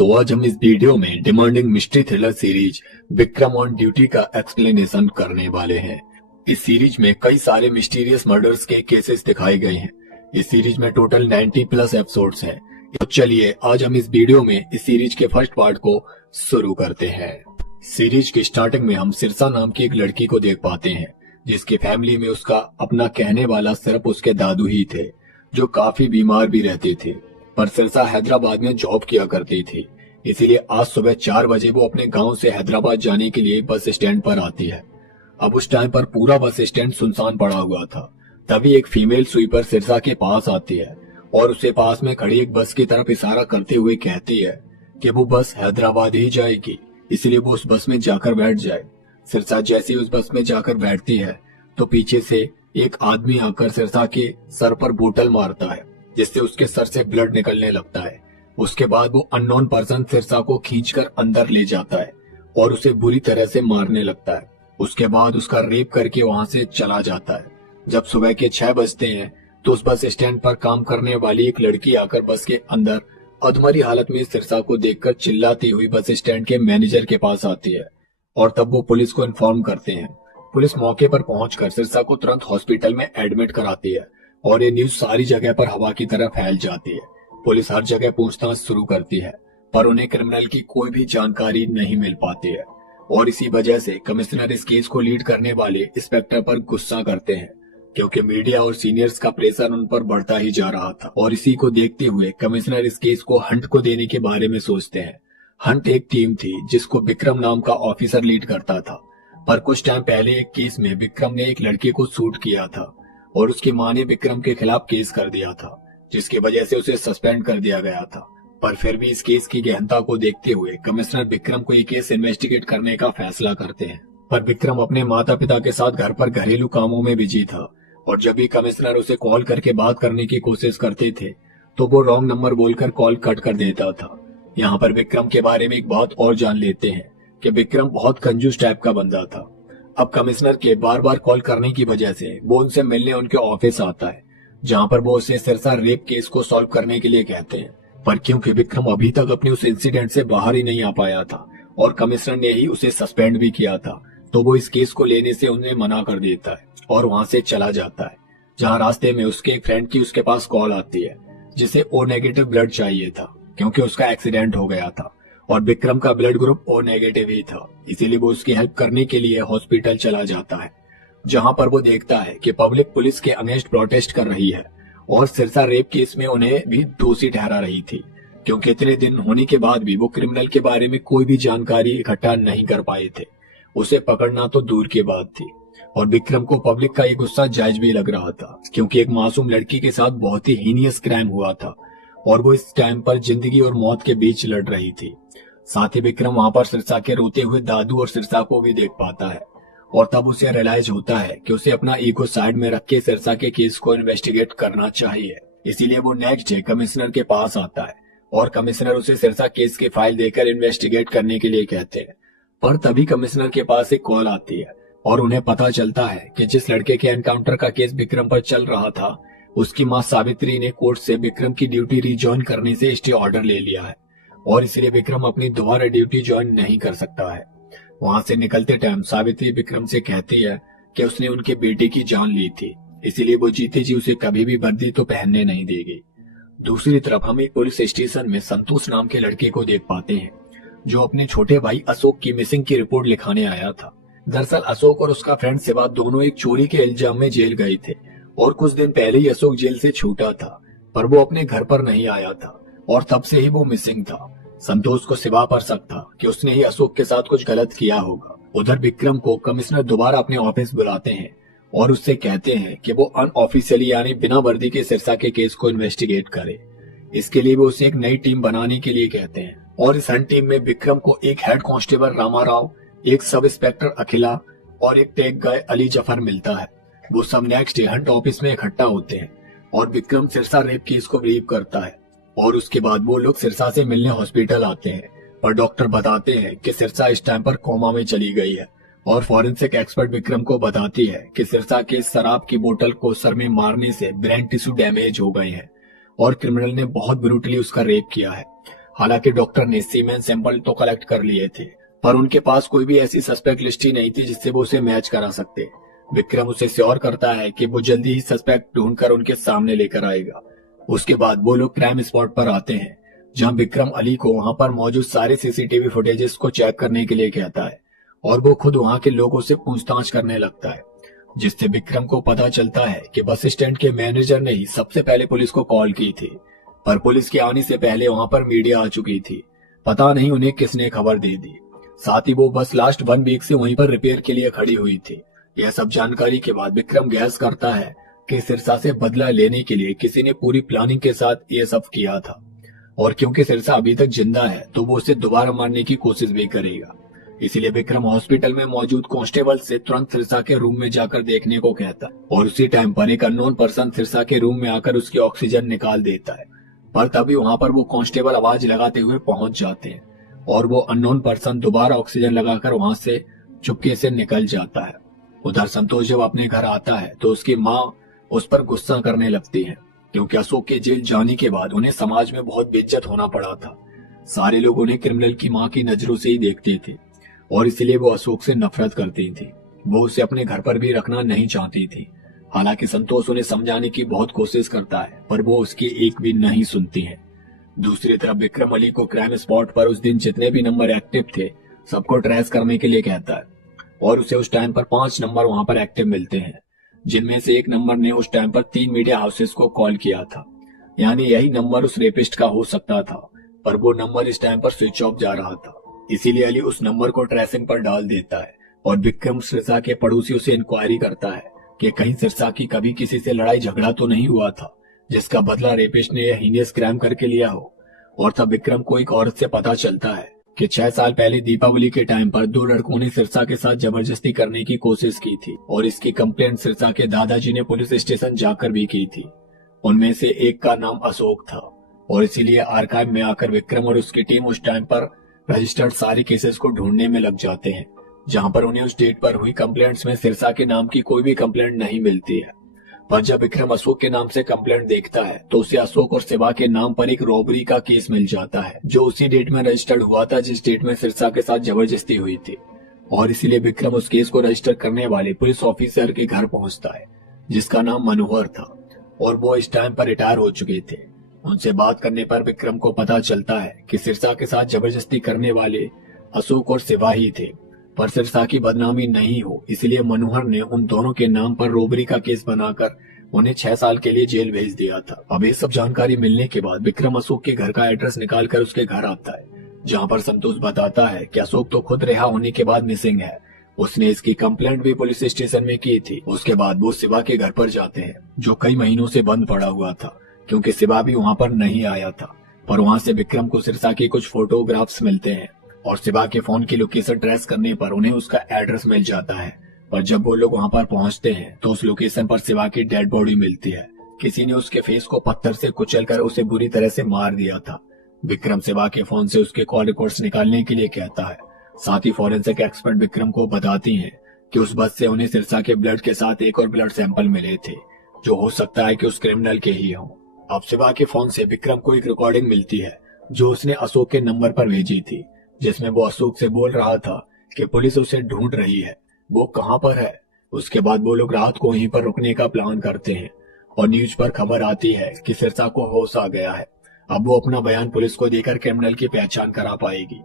तो आज हम इस वीडियो में demanding mystery thriller series Vikram on duty का एक्सप्लेनेशन करने वाले हैं। इस सीरीज में कई सारे मिस्टीरियस मर्डर्स के केसेस दिखाए गए हैं। इस सीरीज में टोटल 90 प्लस एपिसोड्स हैं। तो चलिए आज हम इस वीडियो में इस सीरीज के फर्स्ट पार्ट को शुरू करते हैं। सीरीज की स्टार्टिंग में हम सिरसा नाम की एक लड़की को देख पाते हैं, जिसकी फैमिली में उसका अपना कहने वाला सिर्फ उसके दादू ही थे, जो काफी बीमार भी रहते थे। पर सिरसा हैदराबाद में जॉब किया करती थी, इसीलिए आज सुबह 4 बजे वो अपने गांव से हैदराबाद जाने के लिए बस स्टैंड पर आती है। अब उस टाइम पर पूरा बस स्टैंड सुनसान पड़ा हुआ था। तभी एक फीमेल स्वीपर सिरसा के पास आती है और उसे पास में खड़ी एक बस की तरफ इशारा करते हुए कहती है कि वो बस हैदराबाद ही जाएगी, इसलिए वो उस बस में जाकर बैठ जाए। सिरसा जैसे उस बस में जाकर बैठती है तो पीछे से एक आदमी आकर सिरसा के सर पर बोतल मारता है, जिससे उसके सर से ब्लड निकलने लगता है। उसके बाद वो अननोन पर्सन सिरसा को खींचकर अंदर ले जाता है और उसे बुरी तरह से मारने लगता है। उसके बाद उसका रेप करके वहां से चला जाता है। जब सुबह के 6 बजते हैं तो उस बस स्टैंड पर काम करने वाली एक लड़की आकर बस के अंदर अधमरी हालत में सिरसा को देखकर चिल्लाती हुई बस स्टैंड के मैनेजर के पास आती है और तब वो पुलिस को इन्फॉर्म करते हैं। पुलिस मौके पर पहुंचकर सिरसा को तुरंत हॉस्पिटल में एडमिट कराती है और ये न्यूज सारी जगह पर हवा की तरह फैल जाती है। पुलिस हर जगह पूछताछ शुरू करती है, पर उन्हें क्रिमिनल की कोई भी जानकारी नहीं मिल पाती है और इसी वजह से कमिश्नर इस केस को लीड करने वाले इंस्पेक्टर पर गुस्सा करते हैं, क्योंकि मीडिया और सीनियर्स का प्रेशर उन पर बढ़ता ही जा रहा था। और इसी को देखते हुए कमिश्नर इस केस को हंट को देने के बारे में सोचते हैं। हंट एक टीम थी जिसको विक्रम नाम का ऑफिसर लीड करता था, पर कुछ टाइम पहले एक केस में विक्रम ने एक लड़के को शूट किया था और उसकी मां ने विक्रम के खिलाफ केस कर दिया था, जिसकी वजह से उसे सस्पेंड कर दिया गया था। पर फिर भी इस केस की गहनता को देखते हुए कमिश्नर विक्रम को ये केस इन्वेस्टिगेट करने का फैसला करते हैं। पर विक्रम अपने माता पिता के साथ घर पर घरेलू कामों में बिजी था और जब भी कमिश्नर उसे कॉल करके बात करने की कोशिश करते थे तो वो रॉन्ग नंबर बोलकर कॉल कट कर देता था। यहाँ पर विक्रम के बारे में एक बात और जान लेते हैं कि विक्रम बहुत कंजूस टाइप का बंदा था। अब कमिश्नर के बार बार कॉल करने की वजह से वो उनसे मिलने उनके ऑफिस आता है, जहां पर वो उसे सिरसा रेप केस को सॉल्व करने के लिए कहते हैं। पर क्योंकि विक्रम अभी तक अपने उस इंसिडेंट से बाहर ही नहीं आ पाया था और कमिश्नर ने ही उसे सस्पेंड भी किया था, तो वो इस केस को लेने से उन्हें मना कर देता है और वहां से चला जाता है। जहां रास्ते में उसके एक फ्रेंड की उसके पास कॉल आती है, जिसे ओ नेगेटिव ब्लड चाहिए था क्योंकि उसका एक्सीडेंट हो गया था और विक्रम का ब्लड ग्रुप ओ नेगेटिव ही था, इसीलिए वो उसकी हेल्प करने के लिए हॉस्पिटल चला जाता है, जहां पर वो देखता है कि पब्लिक पुलिस के अगेंस्ट प्रोटेस्ट कर रही है और सिरसा रेप केस में उन्हें भी दोषी ठहरा रही थी, क्योंकि इतने दिन होने के बाद भी वो क्रिमिनल के बारे में कोई भी जानकारी इकट्ठा नहीं कर पाए थे। उसे पकड़ना तो दूर की बात थी और विक्रम को पब्लिक का ये गुस्सा जायज भी लग रहा था, क्योंकि एक मासूम लड़की के साथ बहुत ही हीनियस क्राइम हुआ था और वो इस टाइम पर जिंदगी और मौत के बीच लड़ रही थी। साथ ही विक्रम वहां पर सिरसा के रोते हुए दादू और सिरसा को भी देख पाता है और तब उसे रियलाइज होता है कि उसे अपना ईगो साइड में रख के सिरसा के केस को इन्वेस्टिगेट करना चाहिए। इसीलिए वो नेक्स्ट डे कमिश्नर के पास आता है और कमिश्नर उसे सिरसा केस की फाइल देकर इन्वेस्टिगेट करने के लिए कहते हैं। पर तभी कमिश्नर के पास एक कॉल आती है और उन्हें पता चलता है कि जिस लड़के के एनकाउंटर का केस विक्रम पर चल रहा था, उसकी माँ सावित्री ने कोर्ट से विक्रम की ड्यूटी रिज्वाइन करने से स्टे ऑर्डर ले लिया है और इसलिए विक्रम अपनी दोबारा ड्यूटी ज्वाइन नहीं कर सकता है। वहां से निकलते टाइम सावित्री विक्रम से कहती है कि उसने उनके बेटे की जान ली थी, इसीलिए वो जीते जी उसे कभी भी वर्दी तो पहनने नहीं देगी। दूसरी तरफ हम एक पुलिस स्टेशन में संतोष नाम के लड़के को देख पाते हैं, जो अपने छोटे भाई अशोक की मिसिंग की रिपोर्ट लिखाने आया था। दरअसल अशोक और उसका फ्रेंड शिवा दोनों एक चोरी के इल्जाम में जेल गए थे और कुछ दिन पहले ही अशोक जेल से छूटा था, पर वो अपने घर पर नहीं आया था और तब से ही वो मिसिंग था। संतोष को शिवा पर शक था कि उसने ही अशोक के साथ कुछ गलत किया होगा। उधर विक्रम को कमिश्नर दोबारा अपने ऑफिस बुलाते हैं और उससे कहते हैं कि वो अनऑफिशियली यानी बिना वर्दी के सिरसा के केस को इन्वेस्टिगेट करे। इसके लिए वो उसे एक नई टीम बनाने के लिए कहते हैं और इस हंट टीम में विक्रम को एक हेड कांस्टेबल रामाराव, एक सब इंस्पेक्टर अखिला और एक टेक गाय अली जफर मिलता है। वो सब नेक्स्ट डे हंट ऑफिस में इकट्ठा होते हैं और विक्रम सिरसा रेप केस को ब्रीफ करता है और उसके बाद वो लोग सिरसा से मिलने हॉस्पिटल आते हैं, पर डॉक्टर बताते हैं कि सिरसा इस टाइम पर कोमा में चली गई है और फॉरेंसिक एक्सपर्ट विक्रम को बताती है कि सिरसा के शराब की बोतल को सर में मारने से ब्रेन टिश्यू डैमेज हो गए हैं और क्रिमिनल ने बहुत ब्रूटली उसका रेप किया है। हालांकि डॉक्टर ने सीमेन सैंपल तो कलेक्ट कर लिए थे, पर उनके पास कोई भी ऐसी सस्पेक्ट लिस्ट ही नहीं थी जिससे वो उसे मैच करा सकते। विक्रम उसे श्योर करता है कि वो जल्दी ही सस्पेक्ट ढूंढकर उनके सामने लेकर आएगा। उसके बाद वो लोग क्राइम स्पॉट पर आते हैं, जहां विक्रम अली को वहां पर मौजूद सारे सीसीटीवी फुटेजेस को चेक करने के लिए कहता है और वो खुद वहां के लोगों से पूछताछ करने लगता है, जिससे विक्रम को पता चलता है कि बस स्टैंड के मैनेजर ने ही सबसे पहले पुलिस को कॉल की थी, पर पुलिस के आने से पहले वहां पर मीडिया आ चुकी थी। पता नहीं उन्हें किसने खबर दे दी। साथ ही वो बस लास्ट 1 वीक से वहीं पर रिपेयर के लिए खड़ी हुई थी। यह सब जानकारी के बाद विक्रम गैस करता है कि सिरसा से बदला लेने के लिए किसी ने पूरी प्लानिंग के साथ ये सब किया था, और क्योंकि सिरसा अभी तक जिंदा है तो वो उसे दोबारा मारने की कोशिश भी करेगा। इसीलिए विक्रम हॉस्पिटल में मौजूद कांस्टेबल से तुरंत सिरसा के रूम में जाकर देखने को कहता है, और उसी टाइम पर एक अननोन पर्सन सिरसा के रूम में आकर उसकी ऑक्सीजन निकाल देता है। पर तभी वहां पर वो कांस्टेबल आवाज लगाते हुए पहुंच जाते हैं और वो अननोन पर्सन दोबारा ऑक्सीजन लगाकर वहां से चुपके से निकल जाता है। उधर संतोष जब अपने घर आता है तो उसकी माँ उस पर गुस्सा करने लगती है, क्योंकि अशोक के जेल जाने के बाद उन्हें समाज में बहुत बेइज्जत होना पड़ा था। सारे लोग उन्हें क्रिमिनल की माँ की नजरों से ही देखते थे और इसलिए वो अशोक से नफरत करती थी। वो उसे अपने घर पर भी रखना नहीं चाहती थी। हालांकि संतोष उन्हें समझाने की बहुत कोशिश करता है, पर वो उसकी एक भी नहीं सुनती है। दूसरी तरफ विक्रम अली को क्राइम स्पॉट पर उस दिन जितने भी नंबर एक्टिव थे सबको ट्रेस करने के लिए कहता है, और उसे उस टाइम पर 5 नंबर वहां पर एक्टिव मिलते हैं, जिनमें से एक नंबर ने उस टाइम पर 3 मीडिया हाउसेस को कॉल किया था। यानी यही नंबर उस रेपिस्ट का हो सकता था, पर वो नंबर इस टाइम पर स्विच ऑफ जा रहा था। इसीलिए अली उस नंबर को ट्रेसिंग पर डाल देता है और विक्रम सिरसा के पड़ोसियों से इंक्वायरी करता है कि कहीं सिरसा की कभी किसी से लड़ाई झगड़ा तो नहीं हुआ था जिसका बदला रेपिस्ट ने यह हीनियस क्राइम करके लिया हो। और तब विक्रम को एक औरत से पता चलता है कि 6 साल पहले दीपावली के टाइम पर 2 लड़कों ने सिरसा के साथ जबरदस्ती करने की कोशिश की थी, और इसकी कंप्लेंट सिरसा के दादाजी ने पुलिस स्टेशन जाकर भी की थी। उनमें से एक का नाम अशोक था, और इसीलिए आर्काइव में आकर विक्रम और उसकी टीम उस टाइम पर रजिस्टर्ड सारे केसेस को ढूंढने में लग जाते हैं, जहां पर उन्हें उस डेट पर हुई कंप्लेंट्स में सिरसा के नाम की कोई भी कंप्लेंट नहीं मिलती है। पर जब विक्रम अशोक के नाम से कंप्लेंट देखता है तो उसे अशोक और शिवा के नाम पर एक रॉबरी का केस मिल जाता है, जो उसी डेट में रजिस्टर्ड हुआ था जिस डेट में सिरसा के साथ जबरदस्ती हुई थी। और इसीलिए विक्रम उस केस को रजिस्टर करने वाले पुलिस ऑफिसर के घर पहुंचता है, जिसका नाम मनोहर था, और वो इस टाइम पर रिटायर हो चुके थे। उनसे बात करने पर विक्रम को पता चलता है कि सिरसा के साथ जबरदस्ती करने वाले अशोक और शिवा ही थे, पर सिरसा की बदनामी नहीं हो इसलिए मनोहर ने उन दोनों के नाम पर रोबरी का केस बनाकर उन्हें 6 साल के लिए जेल भेज दिया था। अब ये सब जानकारी मिलने के बाद विक्रम अशोक के घर का एड्रेस निकालकर उसके घर आता है, जहां पर संतोष बताता है कि अशोक तो खुद रिहा होने के बाद मिसिंग है। उसने इसकी कंप्लेंट भी पुलिस स्टेशन में की थी। उसके बाद वो शिवा के घर पर जाते हैं, जो कई महीनों से बंद पड़ा हुआ था, क्योंकि शिवा भी वहां पर नहीं आया था। पर वहां से विक्रम को सिरसा की कुछ फोटोग्राफ्स मिलते हैं, और शिवा के फोन की लोकेशन ट्रेस करने पर उन्हें उसका एड्रेस मिल जाता है। पर जब वो लोग वहां पर पहुंचते हैं तो उस लोकेशन पर शिवा की डेड बॉडी मिलती है। किसी ने उसके फेस को पत्थर से कुचलकर उसे बुरी तरह से मार दिया था। विक्रम शिवा के फोन से उसके कॉल रिकॉर्ड्स निकालने के लिए कहता है। साथ ही फॉरेंसिक एक्सपर्ट विक्रम को बताती हैं कि उस बस से उन्हें सिरसा के ब्लड के साथ एक और ब्लड सैंपल मिले थे, जो हो सकता है कि उस क्रिमिनल के ही हों। अब शिवा के फोन से विक्रम को एक रिकॉर्डिंग मिलती है जो उसने अशोक के नंबर पर भेजी थी, जिसमें वो अशोक से बोल रहा था कि पुलिस उसे ढूंढ रही है, वो कहां पर है। उसके बाद वो लोग रात को वहीं पर रुकने का प्लान करते हैं, और न्यूज पर खबर आती है कि सिरसा को होश आ गया है। अब वो अपना बयान पुलिस को देकर क्रिमिनल की पहचान करा पाएगी।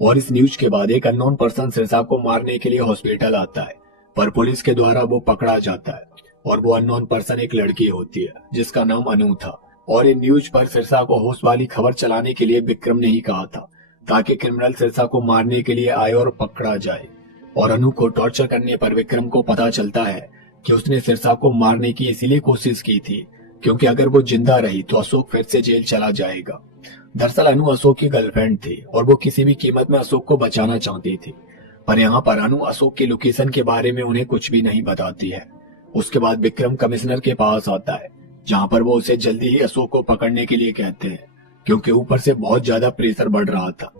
और इस न्यूज के बाद एक अननोन पर्सन सिरसा को मारने के लिए हॉस्पिटल आता है, पर पुलिस के द्वारा वो पकड़ा जाता है। और वो अननोन पर्सन एक लड़की होती है जिसका नाम अनु था। और इन न्यूज पर सिरसा को होश वाली खबर चलाने के लिए विक्रम ने ही कहा था, ताकि क्रिमिनल सिरसा को मारने के लिए आए और पकड़ा जाए। और अनु को टॉर्चर करने पर विक्रम को पता चलता है कि उसने सिरसा को मारने की इसीलिए कोशिश की थी क्योंकि अगर वो जिंदा रही तो अशोक फिर से जेल चला जाएगा। दरअसल अनु अशोक की गर्लफ्रेंड थी और वो किसी भी कीमत में अशोक को बचाना चाहती थी। पर यहाँ पर अनु अशोक की लोकेशन के बारे में उन्हें कुछ भी नहीं बताती है। उसके बाद विक्रम कमिश्नर के पास आता है, जहाँ पर वो उसे जल्दी ही अशोक को पकड़ने के लिए कहते हैं, क्योंकि ऊपर से बहुत ज्यादा प्रेशर बढ़ रहा था।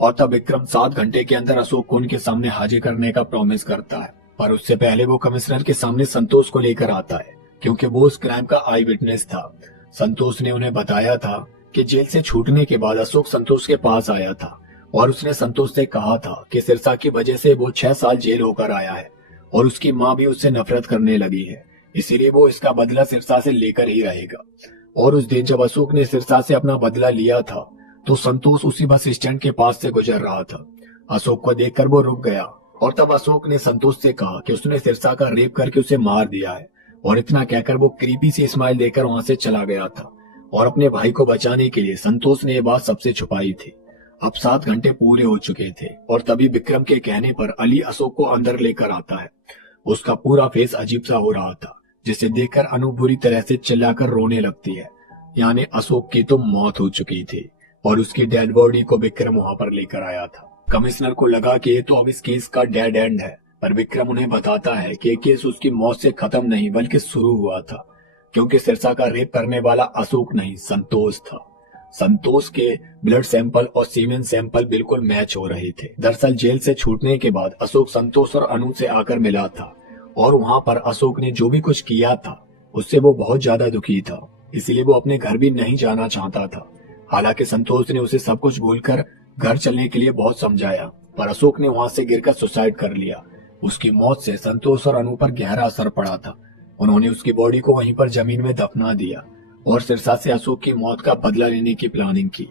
और तब विक्रम 7 घंटे के अंदर अशोक को उनके सामने हाजिर करने का प्रॉमिस करता है। पर उससे पहले वो कमिश्नर के सामने संतोष को लेकर आता है, क्योंकि वो उस क्राइम का आई विटनेस था। संतोष ने उन्हें बताया था कि जेल से छूटने के बाद अशोक संतोष के पास आया था और उसने संतोष से कहा था कि सिरसा की वजह से वो 6 साल जेल होकर आया है और उसकी माँ भी उससे नफरत करने लगी है, इसीलिए वो इसका बदला सिरसा से लेकर ही रहेगा। और उस दिन जब अशोक ने सिरसा से अपना बदला लिया था तो संतोष उसी बस स्टैंड के पास से गुजर रहा था। अशोक को देखकर वो रुक गया और तब अशोक ने संतोष से कहा कि उसने सिरसा का रेप करके उसे मार दिया है, और इतना कहकर वो क्रीपी सी स्माइल देकर वहां से चला गया था। और अपने भाई को बचाने के लिए संतोष ने ये बात सबसे छुपाई थी। अब 7 घंटे पूरे हो चुके थे और तभी विक्रम के कहने पर अली अशोक को अंदर लेकर आता है। उसका पूरा फेस अजीब सा हो रहा था, जिसे देखकर अनु बुरी तरह से चिल्लाकर रोने लगती है। यानी अशोक की तो मौत हो चुकी थी और उसकी डेड बॉडी को विक्रम वहां पर लेकर आया था। कमिश्नर को लगा कि ये तो अब इस केस का डेड एंड है, पर विक्रम उन्हें बताता है कि केस उसकी मौत से खत्म नहीं बल्कि शुरू हुआ था, क्योंकि सिरसा का रेप करने वाला अशोक नहीं संतोष था। संतोष के ब्लड सैंपल और सीमेन सैंपल बिल्कुल मैच हो रहे थे। दरअसल जेल से छूटने के बाद अशोक संतोष और अनु से आकर मिला था और वहां पर अशोक ने जो भी कुछ किया था उससे वो बहुत ज्यादा दुखी था, इसलिए वो अपने घर भी नहीं जाना चाहता था। हालांकि संतोष ने उसे सब कुछ भूलकर घर चलने के लिए बहुत समझाया, पर अशोक ने वहां से गिरकर सुसाइड कर लिया। उसकी मौत से संतोष और अनु पर गहरा असर पड़ा था। उन्होंने उसकी बॉडी को वहीं पर जमीन में दफना दिया और सिरसा से अशोक की मौत का बदला लेने की प्लानिंग की।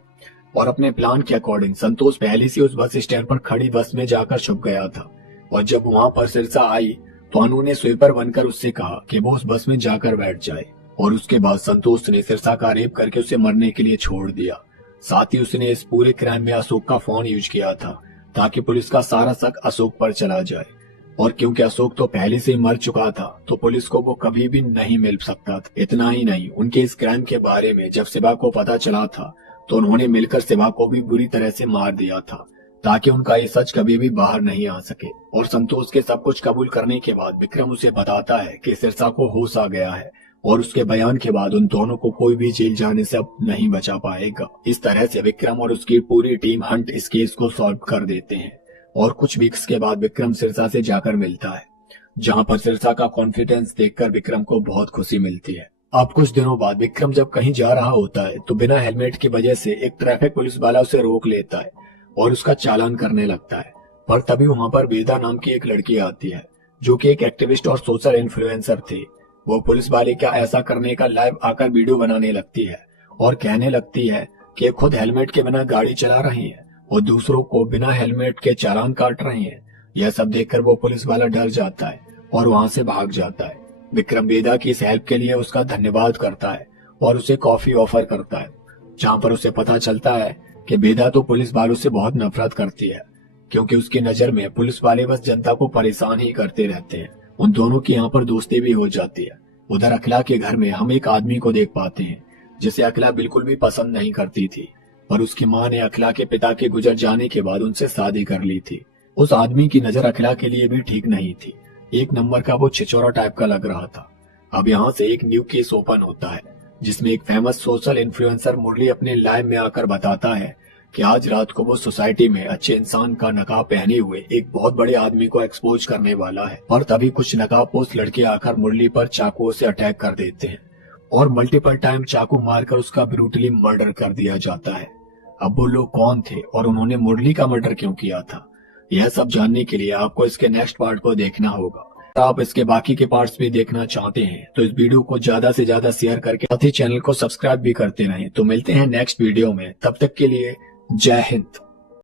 और अपने प्लान के अकॉर्डिंग संतोष पहले से उस बस स्टैंड पर खड़ी बस में जाकर छुप गया था, और जब वहां पर सिरसा आई तो अनु ने स्वीपर बनकर उससे कहा कि वो उस बस में जाकर बैठ जाए। और उसके बाद संतोष ने सिरसा का रेप करके उसे मरने के लिए छोड़ दिया। साथ ही उसने इस पूरे क्राइम में अशोक का फोन यूज किया था ताकि पुलिस का सारा शक अशोक पर चला जाए। और क्योंकि अशोक तो पहले से ही मर चुका था तो पुलिस को वो कभी भी नहीं मिल सकता था। इतना ही नहीं, उनके इस क्राइम के बारे में जब शिवा को पता चला था तो उन्होंने मिलकर शिवा को भी बुरी तरह से मार दिया था ताकि उनका ये सच कभी भी बाहर नहीं आ सके। और संतोष के सब कुछ कबूल करने के बाद विक्रम उसे बताता है कि सिरसा को होश आ गया है और उसके बयान के बाद उन दोनों को कोई भी जेल जाने से अब नहीं बचा पाएगा। इस तरह से विक्रम और उसकी पूरी टीम हंट इस केस को सॉल्व कर देते हैं। और कुछ वीक्स के बाद विक्रम सिरसा से जाकर मिलता है, जहां पर सिरसा का कॉन्फिडेंस देखकर विक्रम को बहुत खुशी मिलती है। अब कुछ दिनों बाद विक्रम जब कहीं जा रहा होता है तो बिना हेलमेट की वजह से एक ट्रैफिक पुलिस वाला उसे रोक लेता है और उसका चालान करने लगता है। पर तभी वहां पर वेदा नाम की एक लड़की आती है जो कि एक एक्टिविस्ट और सोशल इन्फ्लुएंसर थी। वो पुलिस वाले का ऐसा करने का लाइव आकर वीडियो बनाने लगती है और कहने लगती है कि खुद हेलमेट के बिना गाड़ी चला रही है और दूसरों को बिना हेलमेट के चालान काट रही है। यह सब देखकर वो पुलिस वाला डर जाता है और वहां से भाग जाता है। विक्रम वेदा की इस हेल्प के लिए उसका धन्यवाद करता है और उसे कॉफी ऑफर करता है, जहां पर उसे पता चलता है कि वेदा तो पुलिस वालों से बहुत नफरत करती है, क्योंकि उसकी नजर में पुलिस वाले बस जनता को परेशान ही करते रहते हैं। उन दोनों की यहाँ पर दोस्ती भी हो जाती है। उधर अखिला के घर में हम एक आदमी को देख पाते हैं जिसे अखिला बिल्कुल भी पसंद नहीं करती थी, पर उसकी माँ ने अखिला के पिता के गुजर जाने के बाद उनसे शादी कर ली थी। उस आदमी की नजर अखिला के लिए भी ठीक नहीं थी। एक नंबर का वो छिछोरा टाइप का लग रहा था। अब यहाँ से एक न्यू केस ओपन होता है जिसमें एक फेमस सोशल इन्फ्लुएंसर मुरली अपने लाइव में आकर बताता है कि आज रात को वो सोसाइटी में अच्छे इंसान का नकाब पहने हुए एक बहुत बड़े आदमी को एक्सपोज करने वाला है। और तभी कुछ नकाबपोश लड़के आकर मुरली पर चाकुओं से अटैक कर देते हैं और मल्टीपल टाइम चाकू मारकर उसका ब्रूटली मर्डर कर दिया जाता है। अब वो लोग कौन थे और उन्होंने मुरली का मर्डर क्यों किया था, यह सब जानने के लिए आपको इसके नेक्स्ट पार्ट को देखना होगा। आप इसके बाकी के पार्ट्स भी देखना चाहते हैं तो इस वीडियो को ज्यादा से ज्यादा शेयर करके साथ ही चैनल को सब्सक्राइब भी करते रहें। तो मिलते हैं नेक्स्ट वीडियो में, तब तक के लिए जय हिंद।